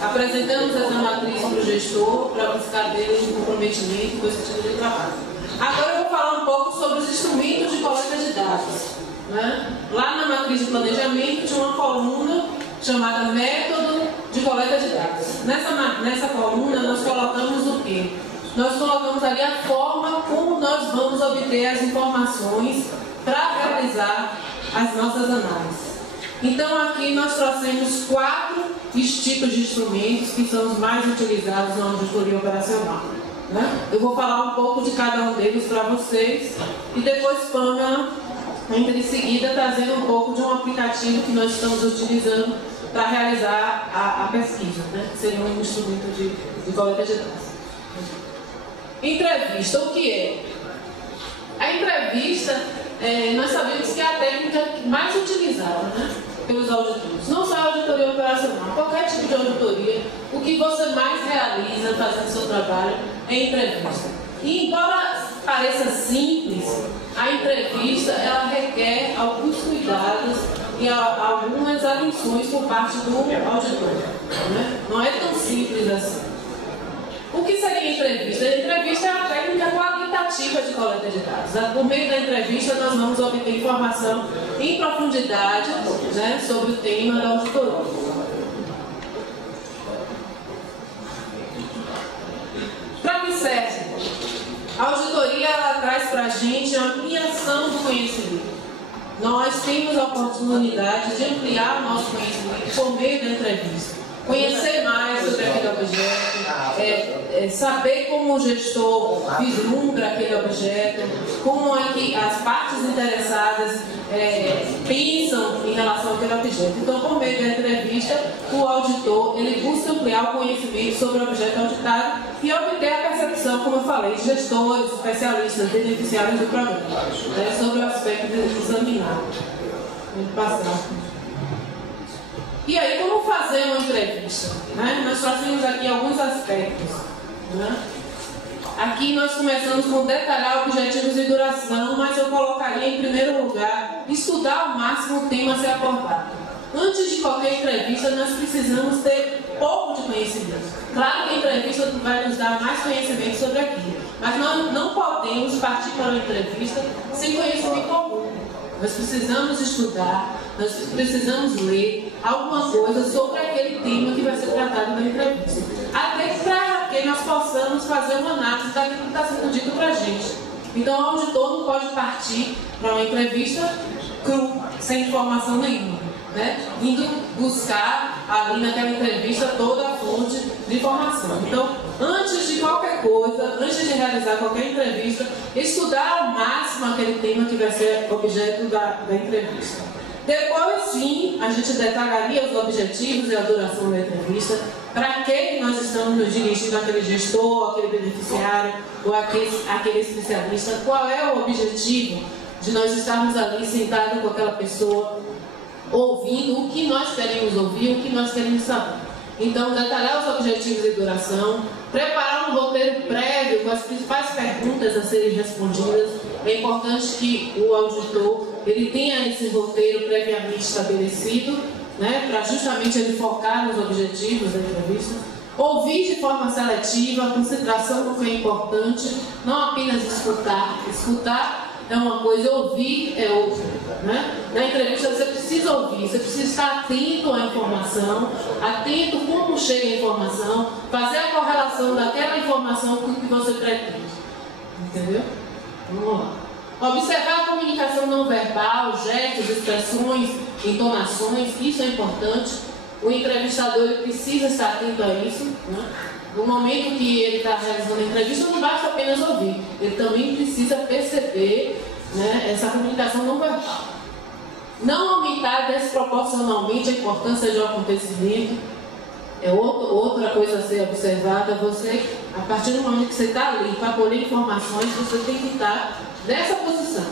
Apresentamos essa matriz para o gestor, para buscar dele um comprometimento com esse tipo de trabalho. Agora eu vou falar um pouco sobre os instrumentos de coleta de dados. Né? Lá na matriz de planejamento tinha uma coluna chamada Método de Coleta de Dados. Nessa coluna nós colocamos o quê? Nós colocamos ali a forma como nós vamos obter as informações para realizar as nossas análises. Então aqui nós trouxemos 4 tipos de instrumentos que são os mais utilizados na auditoria operacional. Né? Eu vou falar um pouco de cada um deles para vocês e depois Pamela entra em seguida trazendo um pouco de um aplicativo que nós estamos utilizando para realizar a pesquisa, né? Que seria um instrumento de coleta de dados. Entrevista, o que é? A entrevista, nós sabemos que é a técnica mais utilizada, né, pelos auditores. Não só a auditoria operacional, qualquer tipo de auditoria, o que você mais realiza fazendo seu trabalho é entrevista. E embora pareça simples, a entrevista ela requer alguns cuidados e algumas atenções por parte do auditor. Né? Não é tão simples assim. O que seria a entrevista? A entrevista é uma técnica qualitativa de coleta de dados. Por meio da entrevista, nós vamos obter informação em profundidade, né, sobre o tema da auditoria. Para que serve? A auditoria ela traz para a gente a ampliação do conhecimento. Nós temos a oportunidade de ampliar o nosso conhecimento por meio da entrevista. Conhecer mais sobre aquele objeto, saber como o gestor vislumbra aquele objeto, como é que as partes interessadas pensam em relação àquele objeto. Então, por meio da entrevista, o auditor ele busca ampliar o conhecimento sobre o objeto auditado e obter a percepção, como eu falei, de gestores, especialistas, beneficiários do programa, sobre o aspecto examinado. Vamos passar. E aí, como fazer uma entrevista? Né? Nós trazemos aqui alguns aspectos. Né? Aqui nós começamos com detalhar objetivos e duração, mas eu colocaria em primeiro lugar estudar ao máximo o tema a ser abordado. Antes de qualquer entrevista, nós precisamos ter pouco de conhecimento. Claro que a entrevista vai nos dar mais conhecimento sobre aquilo, mas nós não podemos partir para uma entrevista sem conhecimento algum. Nós precisamos estudar, nós precisamos ler alguma coisa sobre aquele tema que vai ser tratado na entrevista. Até para que nós possamos fazer uma análise daquilo que está sendo dito para a gente. Então, o auditor não pode partir para uma entrevista cru, sem informação nenhuma. Né? Indo buscar ali naquela entrevista toda a fonte de informação. Então, antes de qualquer coisa, antes de realizar qualquer entrevista, estudar ao máximo aquele tema que vai ser objeto da entrevista. Depois, sim, a gente detalharia os objetivos e a duração da entrevista, para quem nós estamos nos dirigindo, aquele gestor, aquele beneficiário, ou aquele especialista, qual é o objetivo de nós estarmos ali sentados com aquela pessoa, ouvindo o que nós queremos ouvir, o que nós queremos saber. Então, detalhar os objetivos e duração, preparar um roteiro prévio com as principais perguntas a serem respondidas. É importante que o auditor ele tenha esse roteiro previamente estabelecido, né, para justamente ele focar nos objetivos da entrevista. Ouvir de forma seletiva, concentração no que é importante, não apenas escutar. Escutar é uma coisa, ouvir é outra. Né? Na entrevista você precisa ouvir, você precisa estar atento à informação, atento como chega a informação, fazer a correlação daquela informação com o que você pretende. Entendeu? Vamos lá. Observar a comunicação não verbal, gestos, expressões, entonações, isso é importante. O entrevistador ele precisa estar atento a isso. Né? No momento que ele está realizando a entrevista, não basta apenas ouvir, ele também precisa perceber, né, essa comunicação não verbal. Não aumentar desproporcionalmente a importância de um acontecimento. É outra coisa a ser observada. Você, a partir do momento que você está ali para colher informações, você tem que estar nessa posição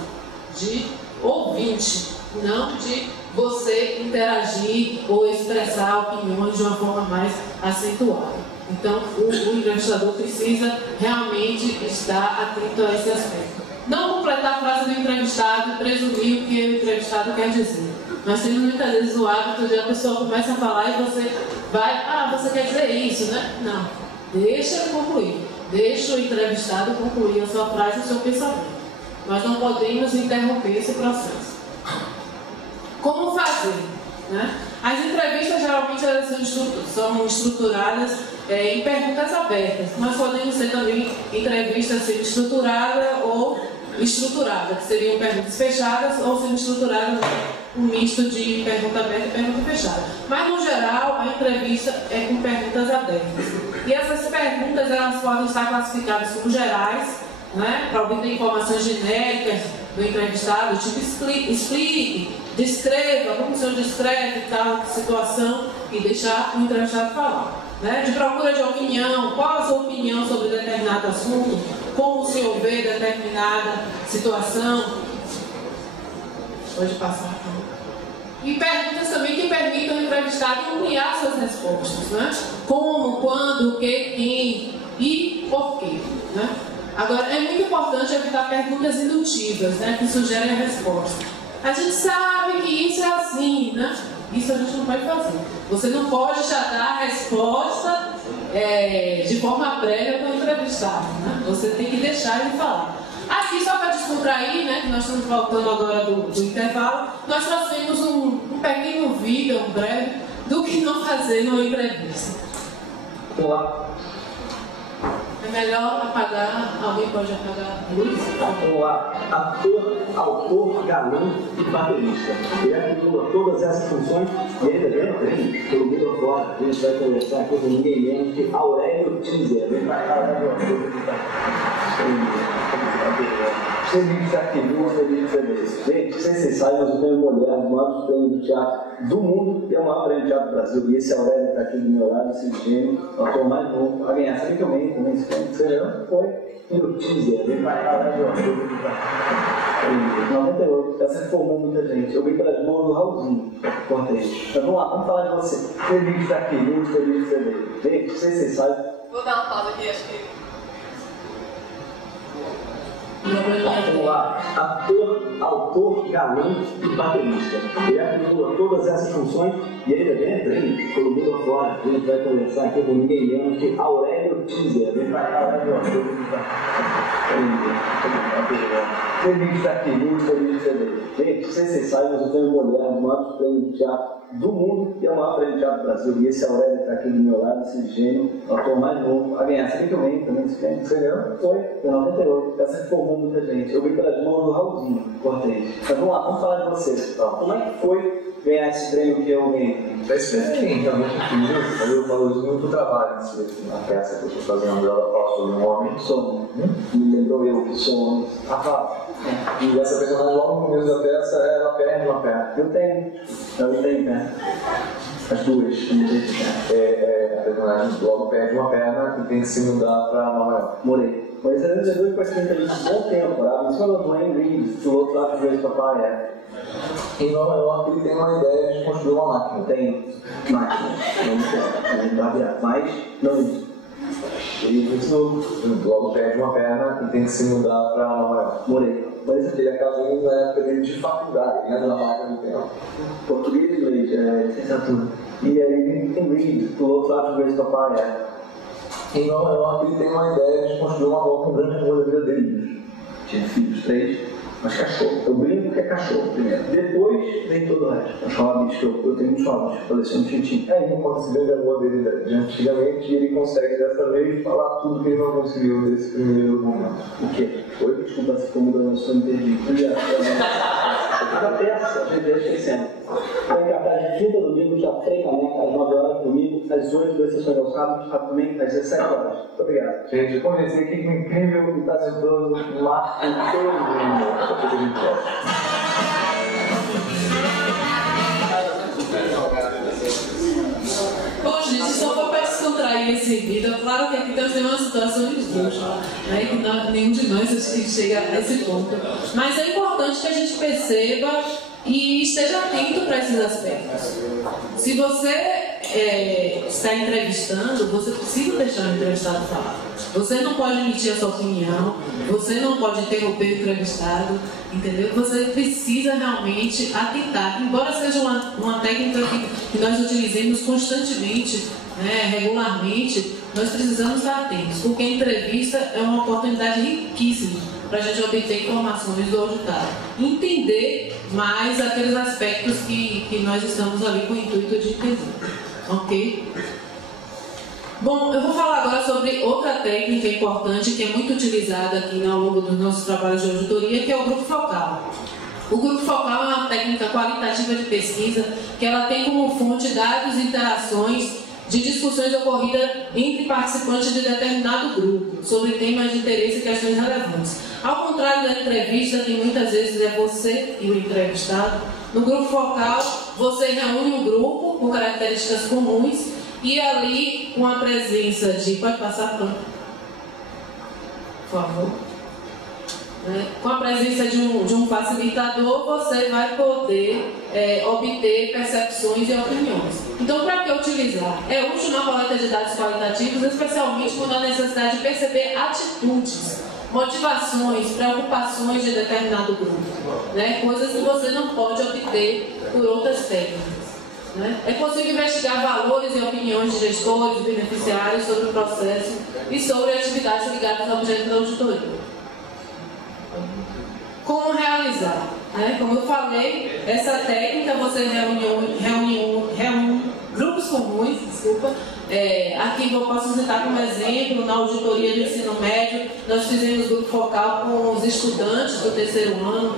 de ouvinte, não de você interagir ou expressar opiniões de uma forma mais acentuada. Então, o entrevistador precisa realmente estar atento a esse aspecto. Não completar a frase do entrevistado e presumir o que o entrevistado quer dizer. Nós temos muitas vezes o hábito de a pessoa começa a falar e você vai, você quer dizer isso, né? Não. Deixa ele concluir. Deixa o entrevistado concluir a sua frase e o seu pensamento. Nós não podemos interromper esse processo. Como fazer? Né? As entrevistas geralmente elas são estruturadas em perguntas abertas, mas podem ser também entrevistas semi-estruturadas ou estruturadas, que seriam perguntas fechadas ou semi-estruturadas, um misto de pergunta aberta e pergunta fechada. Mas no geral a entrevista é com perguntas abertas. E essas perguntas elas podem estar classificadas como gerais, né, para obter informações genéricas do entrevistado, tipo explique, descreva, como o senhor descreve tal situação e deixar o entrevistado falar. Né? De procura de opinião, qual a sua opinião sobre determinado assunto, como o senhor vê determinada situação. Pode passar. E perguntas também que permitam ao entrevistado ampliar suas respostas. Né? Como, quando, o que, quem e por quê. Né? Agora, é muito importante evitar perguntas indutivas, né, que sugerem a resposta. A gente sabe que isso é assim, né? Isso a gente não pode fazer. Você não pode já dar a resposta de forma prévia para o entrevistado, né? Você tem que deixar ele falar. Aqui, só para descontrair, né, que nós estamos voltando agora do intervalo, nós trouxemos um pequeno vídeo, um breve, do que não fazer numa entrevista. Olá. É melhor apagar, alguém pode apagar a luz? Olá, ator, autor, galã e baterista. Ele acumula todas essas funções e ainda ganha prêmio pelo mundo afora. A gente vai conversar aqui com ninguém menos que Aurélio Tizer. Vem pra cá, Aurélio. Feliz de estar aqui, muito feliz de saber isso. Gente, não sei se vocês sabem, nós temos mulher, o maior prêmio de teatro do mundo e é o maior prêmio de teatro do Brasil. E esse Aurélio está aqui do meu lado, esse gênio, o ator mais novo, a ganhar. Sabe que eu ganhei também esse prêmio? Você lembra? Foi pelo Teaser. Vem pra cá, Aurélio. Em 98, essa formou muita gente. Eu vim pelas mãos do Raulzinho, Cortez. Então vamos lá, vamos falar de você. Feliz de estar aqui, muito feliz de saber. Gente, não sei se vocês sabem. Vou dar uma pausa aqui, acho que. Vamos lá, ator, autor, galã e baterista. Ele acumula todas essas funções e ainda ganha prêmio pelo mundo afora. A gente vai conversar aqui com ninguém menos que Aurélio Tizer. Vem pra cá, Aurélio. Feliz de estar aqui, muito feliz de saber. Gente, não sei se vocês sabem, mas eu tenho mulher, o maior prêmio de teatro do mundo e é o maior prêmio de teatro do Brasil. E esse Aurélio está aqui do meu lado, esse gênio, o ator mais novo, a ganhar. Sabe que eu ganhei também esse prêmio? Você lembra? Foi, em 98. Essa formou muita gente. Eu vim pelas mãos do Raulzinho, Cortez. Mas vamos lá, vamos falar de você. Como é que foi ganhar esse prêmio que eu ganhei? Foi experiente, realmente incrível. Eu valorizo muito o trabalho na peça que eu estou fazendo. Ela fala sobre um homem. Sou. Me lembrou eu que sou homem. E essa personagem, logo no começo da peça, ela perde uma perna. Eu tenho perna. As duas. A personagem logo perde uma perna e tem que se mudar para uma maior. Morei. Mas essa é dois pacientes ali de bom tempo, tá? Isso quando eu Dwayne Reed, do outro lado do papai, é. Em Nova York ele tem uma ideia de construir uma máquina. Tem máquina. Não barbear. Mas não isso. Ele logo perde uma perna e tem que se mudar para uma maior. Morei. Mas ele acaba indo na época dele de faculdade, né? Na máquina do tempo. Português e inglês, licenciatura. E aí tem Reed, do outro lado do papai, é. Em Nova York ele tem uma ideia de construir uma volta, um grande amor da vida dele. Tinha filhos, 3, mas cachorro. Eu brinco que é cachorro primeiro. Depois vem todo o resto. Os hobbies, que eu tenho muitos hobbies, coleciono tintim. Aí ele conta esse grande amor dele de antigamente e ele consegue dessa vez falar tudo que ele não conseguiu nesse primeiro momento. O quê? Foi? Desculpa se ficou mudando a sua interdita. A peça, a gente deixa esquecendo. Vai cartaz de quinta domingo, já Frei Caneca, às 9 horas comigo, às 8 das sessões ao sábado, também às 17 horas. Muito obrigado. Gente, eu conheci aqui que incrível que está se tornando um marco todo mundo. Bom, gente, só para descontrair esse vídeo, claro que aqui nós temos uma situação de Deus, né, que nenhum de nós chega a esse ponto. Mas é importante que a gente perceba e esteja atento para esses aspectos. Se você está entrevistando, você precisa deixar o entrevistado falar. Você não pode emitir a sua opinião, você não pode interromper o entrevistado, entendeu? Você precisa realmente atentar, embora seja uma técnica que nós utilizemos constantemente, né, regularmente, nós precisamos estar atentos, porque a entrevista é uma oportunidade riquíssima para a gente obter informações do auditado, entender mais aqueles aspectos que nós estamos ali com o intuito de entender, ok? Bom, eu vou falar agora sobre outra técnica importante que é muito utilizada aqui ao longo dos nossos trabalhos de auditoria, que é o grupo focal. O grupo focal é uma técnica qualitativa de pesquisa que ela tem como fonte dados e interações de discussões ocorridas entre participantes de determinado grupo sobre temas de interesse e questões relevantes. Ao contrário da entrevista, que muitas vezes é você e o entrevistado, no grupo focal você reúne um grupo com características comuns e ali com a presença de... Pode passar, por favor. Com a presença de um facilitador, você vai poder obter percepções e opiniões. Então, para que utilizar? É útil na coleta de dados qualitativos, especialmente quando há necessidade de perceber atitudes, motivações, preocupações de determinado grupo, né? Coisas que você não pode obter por outras técnicas. É possível investigar valores e opiniões de gestores, beneficiários sobre o processo e sobre atividades ligadas ao objeto da auditoria. Como realizar? Como eu falei, essa técnica você reúne grupos comuns, aqui eu posso citar como exemplo, na auditoria do ensino médio, nós fizemos grupo focal com os estudantes do terceiro ano,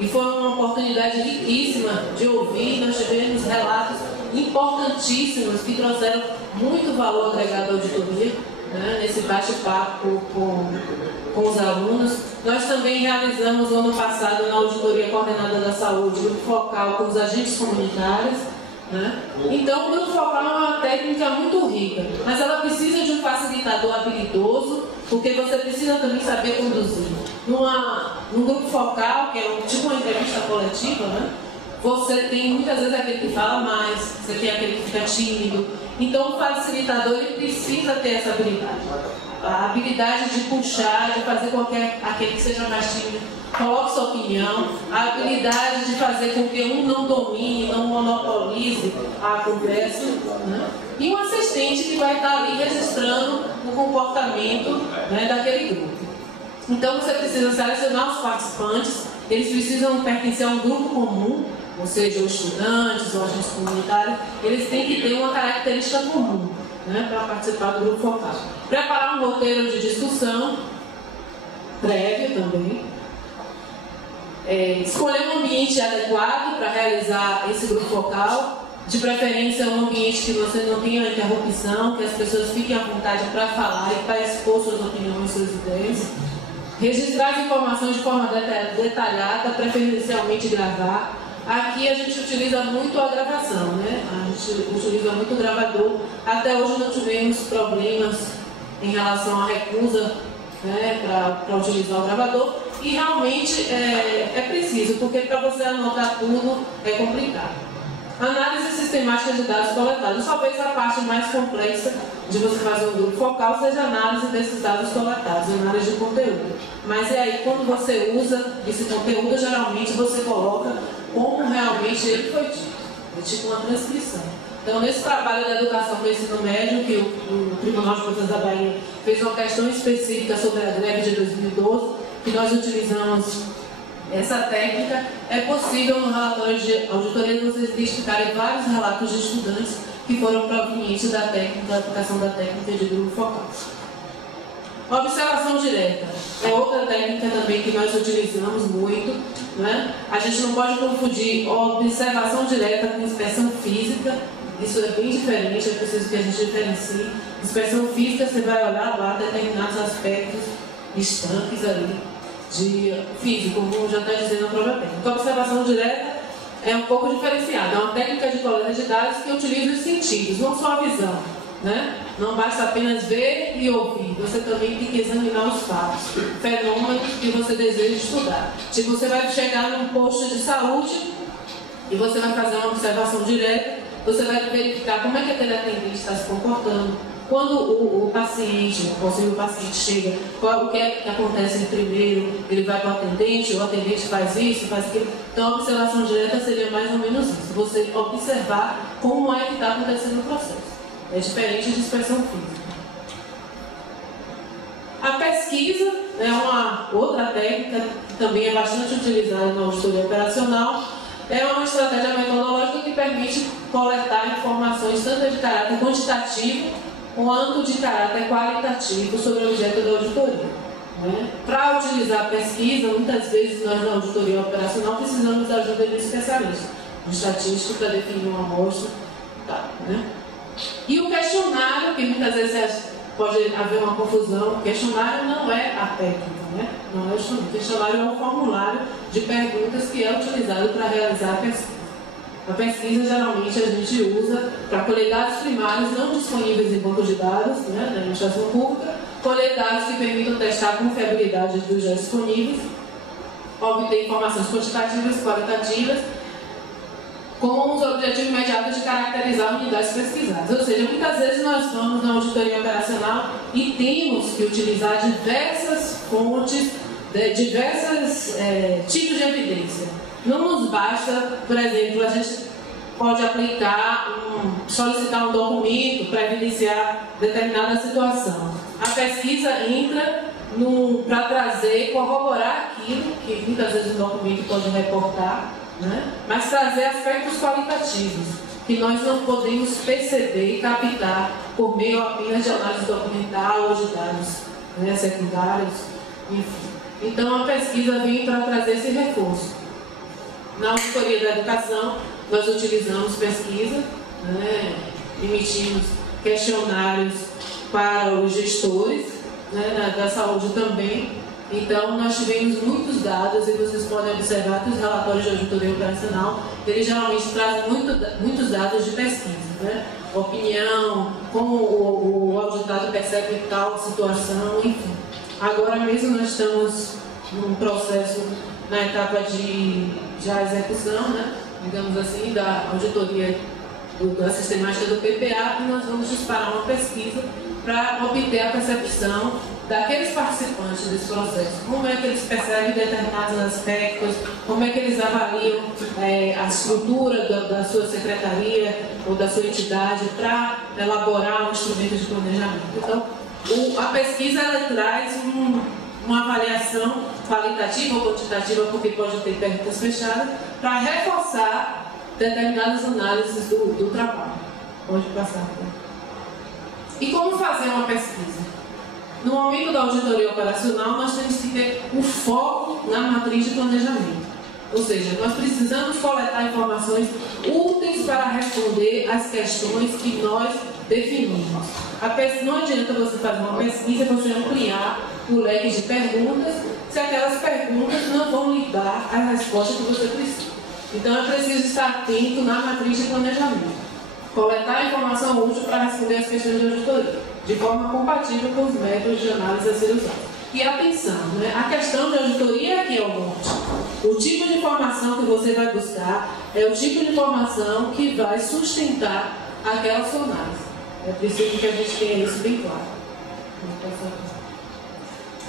e foi uma oportunidade riquíssima de ouvir. Nós tivemos relatos importantíssimos que trouxeram muito valor agregado à auditoria, nesse bate-papo com os alunos. Nós também realizamos no ano passado, na auditoria coordenada da saúde, grupo focal com os agentes comunitários. Então, o grupo focal é uma técnica muito rica, mas ela precisa de um facilitador habilidoso, porque você precisa também saber conduzir. Num grupo focal, que é tipo uma entrevista coletiva, você tem muitas vezes aquele que fala mais, você tem aquele que fica tímido. Então, o facilitador ele precisa ter essa habilidade. A habilidade de puxar, de fazer com que aquele que seja mais tímido coloque sua opinião, a habilidade de fazer com que um não domine, não monopolize a conversa, e um assistente que vai estar ali registrando o comportamento daquele grupo. Então você precisa selecionar os participantes, eles precisam pertencer a um grupo comum, ou seja, os estudantes, os agentes comunitários, eles têm que ter uma característica comum, para participar do grupo focal. Preparar um roteiro de discussão, prévio também. Escolher um ambiente adequado para realizar esse grupo focal, de preferência um ambiente que você não tenha interrupção, que as pessoas fiquem à vontade para falar e para expor suas opiniões, suas ideias. Registrar as informações de forma detalhada, preferencialmente gravar. Aqui a gente utiliza muito a gravação, A gente utiliza muito o gravador. Até hoje não tivemos problemas em relação à recusa, para utilizar o gravador. E realmente é preciso, porque para você anotar tudo é complicado. Análise sistemática de dados coletados. Talvez a parte mais complexa de você fazer um grupo focal seja a análise desses dados coletados, análise de conteúdo. Mas é aí, quando você usa esse conteúdo, geralmente você coloca como realmente ele foi dito. É tipo uma transcrição. Então, nesse trabalho da educação do ensino médio, que o Tribunal de Contas da Bahia fez uma questão específica sobre a greve de 2012, que nós utilizamos essa técnica, é possível no relatório de auditoria vocês identificarem vários relatos de estudantes que foram provenientes da técnica, da aplicação da técnica de grupo focal. Observação direta é outra técnica também que nós utilizamos muito, né? A gente não pode confundir observação direta com inspeção física, isso é bem diferente, é preciso que a gente diferencie. Inspeção física, você vai olhar lá determinados aspectos estanques ali, de físico, como já está dizendo a própria técnica. Então, observação direta é um pouco diferenciada, é uma técnica de coleta de dados que utiliza os sentidos, não só a visão, né? Não basta apenas ver e ouvir, você também tem que examinar os fatos, fenômenos que você deseja estudar. Tipo, você vai chegar num posto de saúde e você vai fazer uma observação direta, você vai verificar como é que aquele atendente está se comportando. Quando o paciente, o possível paciente chega, o que é que acontece primeiro? Ele vai para o atendente faz isso, faz aquilo. Então, a observação direta seria mais ou menos isso. Você observar como é que está acontecendo o processo. É diferente de inspeção física. A pesquisa é uma outra técnica que também é bastante utilizada na auditoria operacional. É uma estratégia metodológica que permite coletar informações tanto de caráter quantitativo quanto de caráter qualitativo sobre o objeto da auditoria. Né? Para utilizar a pesquisa, muitas vezes nós na auditoria operacional precisamos da ajuda de um especialista, um estatístico para definir uma amostra. Tá, né? E o questionário, que muitas vezes pode haver uma confusão, o questionário não é a técnica, né? Não é o questionário, é um formulário de perguntas que é utilizado para realizar a pesquisa. A pesquisa, geralmente, a gente usa para colher dados primários não disponíveis em bancos de dados, né, da administração pública, colher dados que permitam testar a confiabilidade dos já disponíveis, obter informações quantitativas e qualitativas, com os objetivos imediatos de caracterizar unidades pesquisadas. Ou seja, muitas vezes nós vamos na auditoria operacional e temos que utilizar diversas fontes, diversos tipos de evidência. Não nos basta, por exemplo, a gente pode solicitar um documento para evidenciar determinada situação. A pesquisa entra para trazer, corroborar aquilo que muitas vezes o documento pode reportar, né? Mas trazer aspectos qualitativos que nós não podemos perceber e captar por meio apenas de análise documental ou de dados, né, secundários, enfim. Então a pesquisa vem para trazer esse reforço. Na auditoria da educação, nós utilizamos pesquisa, né, emitimos questionários para os gestores, né, da saúde também. Então, nós tivemos muitos dados e vocês podem observar que os relatórios de auditoria operacional, eles geralmente trazem muitos dados de pesquisa, né? Opinião, como o auditado percebe tal situação, enfim. Agora mesmo nós estamos num processo na etapa de execução, né, digamos assim, da auditoria da sistemática do PPA, e nós vamos disparar uma pesquisa para obter a percepção daqueles participantes desse processo. Como é que eles percebem determinados aspectos, como é que eles avaliam a estrutura da sua secretaria ou da sua entidade para elaborar um instrumento de planejamento. Então, a pesquisa ela traz uma avaliação qualitativa ou quantitativa, porque pode ter perguntas fechadas, para reforçar determinadas análises do trabalho. Pode passar. E como fazer uma pesquisa? No momento da auditoria operacional, nós temos que ter o foco na matriz de planejamento. Ou seja, nós precisamos coletar informações úteis para responder às questões que nós definimos. Não adianta você fazer uma pesquisa e você ampliar o leque de perguntas se aquelas perguntas não vão lhe dar a resposta que você precisa. Então, é preciso estar atento na matriz de planejamento. Coletar informação útil para responder às questões de auditoria, de forma compatível com os métodos de análise a ser usados. E atenção, né? A questão de auditoria aqui é o monte. O tipo de informação que você vai buscar é o tipo de informação que vai sustentar aquela sua análise. É preciso que a gente tenha isso bem claro.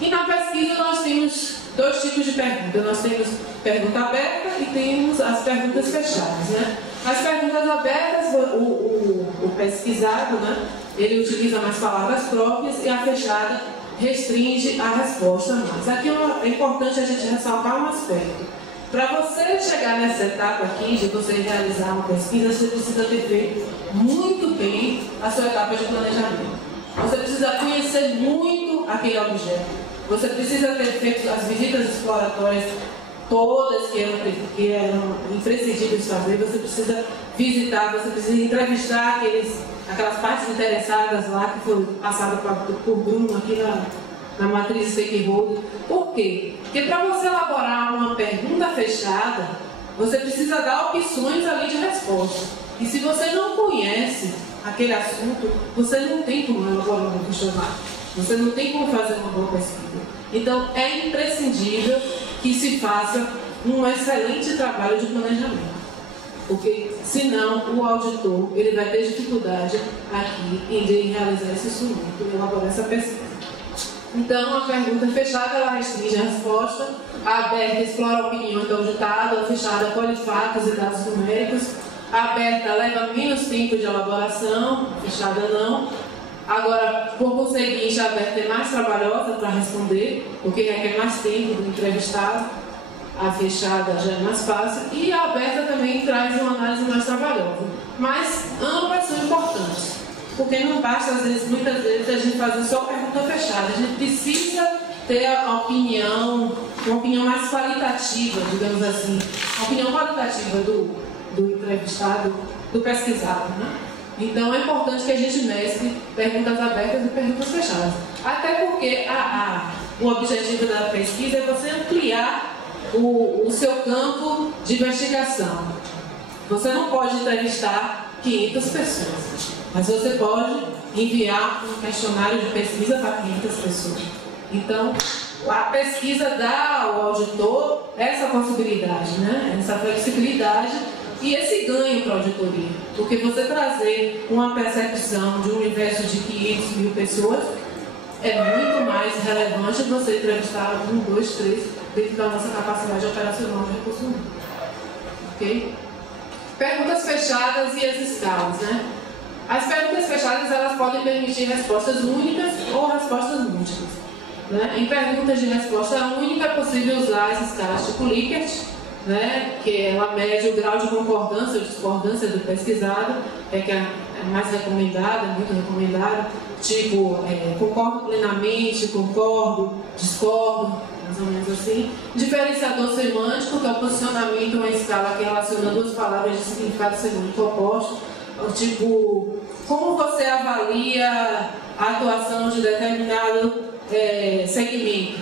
E na pesquisa nós temos dois tipos de perguntas. Nós temos pergunta aberta e temos as perguntas fechadas, né? As perguntas abertas, o pesquisado, né, ele utiliza mais palavras próprias e a fechada restringe a resposta mais. Aqui é importante a gente ressaltar um aspecto. Para você chegar nessa etapa aqui, de você realizar uma pesquisa, você precisa ter feito muito bem a sua etapa de planejamento. Você precisa conhecer muito aquele objeto. Você precisa ter feito as visitas exploratórias todas que eram imprescindíveis de fazer. Você precisa visitar, você precisa entrevistar aquelas partes interessadas lá que foram passadas por Bruno aqui na matriz stakeholder. Por quê? Porque para você elaborar uma pergunta fechada, você precisa dar opções ali de resposta. E se você não conhece aquele assunto, você não tem como elaborar um questionário. Você não tem como fazer uma boa pesquisa. Então, é imprescindível que se faça um excelente trabalho de planejamento. Porque, senão, o auditor ele vai ter dificuldade aqui em realizar esse instrumento, em elaborar essa pesquisa. Então, a pergunta fechada, ela restringe a resposta, a aberta explora a opinião do auditado, a fechada colhe fatos e dados numéricos, a aberta leva menos tempo de elaboração, a fechada não. Agora, por conseguinte, a aberta é mais trabalhosa para responder, porque requer mais tempo do entrevistado, a fechada já é mais fácil, e a aberta também traz uma análise mais trabalhosa. Mas ambas são importantes. Porque não basta, muitas vezes, a gente fazer só pergunta fechada. A gente precisa ter uma opinião mais qualitativa, digamos assim. A opinião qualitativa do entrevistado, do pesquisado, né? Então, é importante que a gente mescle perguntas abertas e perguntas fechadas. Até porque o objetivo da pesquisa é você ampliar o seu campo de investigação. Você não pode entrevistar 500 pessoas. Mas você pode enviar um questionário de pesquisa para 500 pessoas. Então, a pesquisa dá ao auditor essa possibilidade, né? Essa flexibilidade e esse ganho para a auditoria. Porque você trazer uma percepção de um universo de 500 mil pessoas é muito mais relevante você entrevistar 1, 2, 3 dentro da nossa capacidade operacional de recursos humanos. Ok? Perguntas fechadas e as escalas, né? As perguntas fechadas, elas podem permitir respostas únicas ou respostas múltiplas, né? Em perguntas de resposta única, é possível usar as escalas tipo Likert, né? Que ela mede o grau de concordância ou discordância do pesquisado, que é mais recomendada, é muito recomendada, tipo, concordo plenamente, concordo, discordo, mais ou menos assim. Diferenciador semântico, que é o posicionamento, uma escala que relaciona duas palavras de significado semântico oposto. Tipo, como você avalia a atuação de determinado segmento?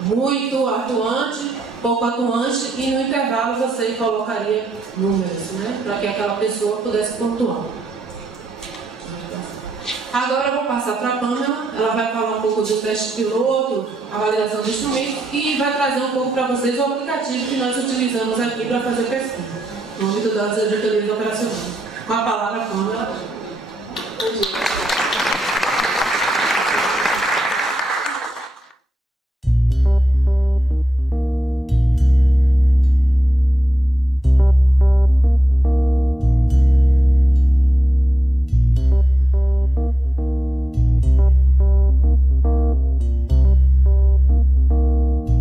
Muito atuante, pouco atuante, e no intervalo você colocaria números, né? Para que aquela pessoa pudesse pontuar. Agora eu vou passar para a Pamela, ela vai falar um pouco do teste piloto, a validação do instrumento, e vai trazer um pouco para vocês o aplicativo que nós utilizamos aqui para fazer pesquisa, no âmbito das auditorias operacionais. Com a palavra, Pamela.